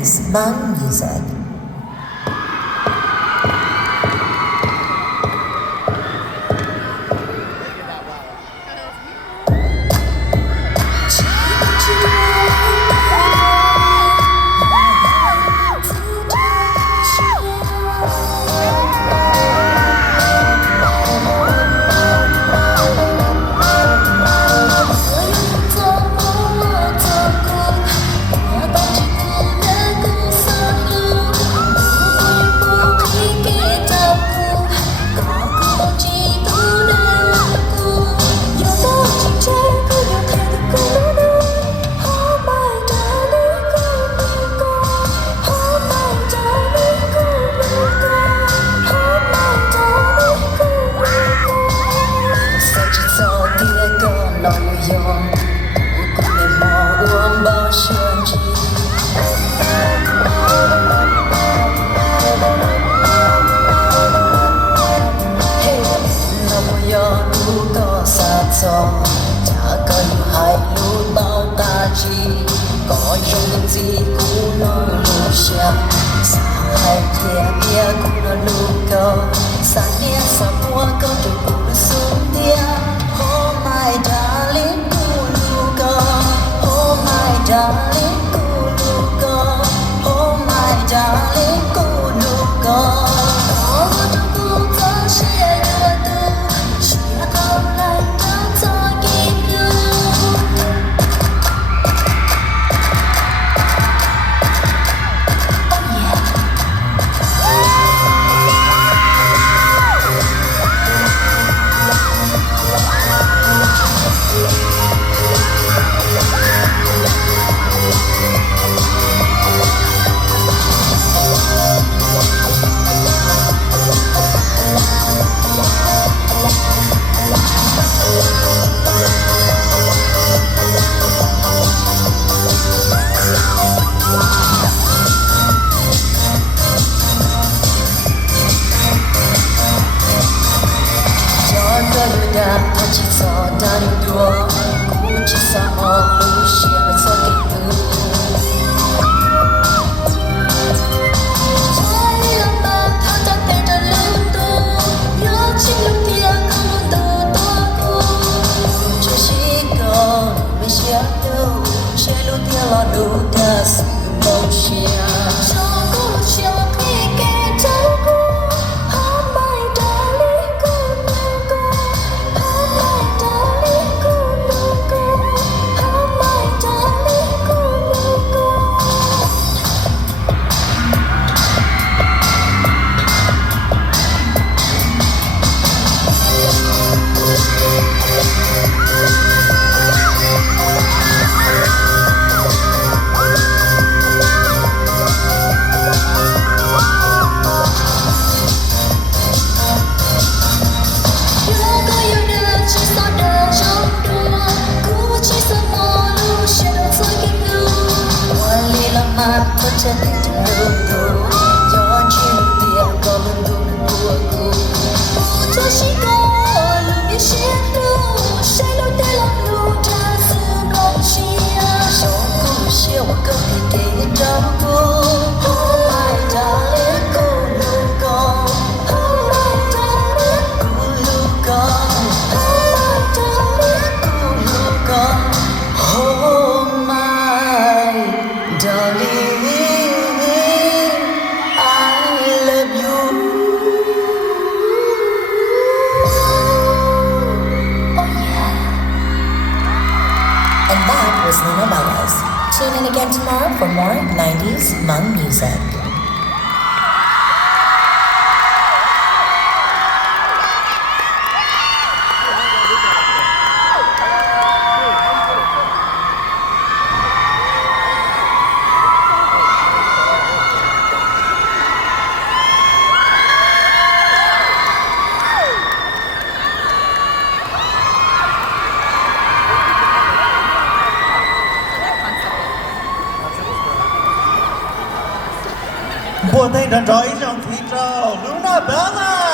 90s Hmong music. Chả cần hai lũ bao ta chỉ có trong những gì cũng nói lũ xa xa hai kia kia cũng nói lũ câu xa nia xa mua câu được cũng nói xuống nia oh my darling cũng lũ câu oh my darling cũng lũ câu oh my darling cũng lũ câu ta chỉ sợ ta đi đùa cũng chỉ sợ mong lưu xia là sợ kịch lưu trái lòng ta thao ta tên ra lưu tu nhớ chiếc lúc kia không luôn từ tôi cô chưa chỉ có mình sẽ đâu sẽ lúc kia lo đủ ta sự mong xia cho cô lúc xia khi kể cháu cô chân tình lưu tu do chuyện tiền có luôn luôn của cô cho chỉ có luôn biết sẽ lưu sẽ lâu tới lòng lưu ra sự mong chia sống cũng siêu mà cơ thể kể trong cô oh my darling cô lưu con oh my darling cô lưu con oh my darling cô lưu con oh my darling. And that was Luna Melez. Tune in again tomorrow for more 90s Hmong music. Buồn tay đàn rối trong thị trò Luna Melez.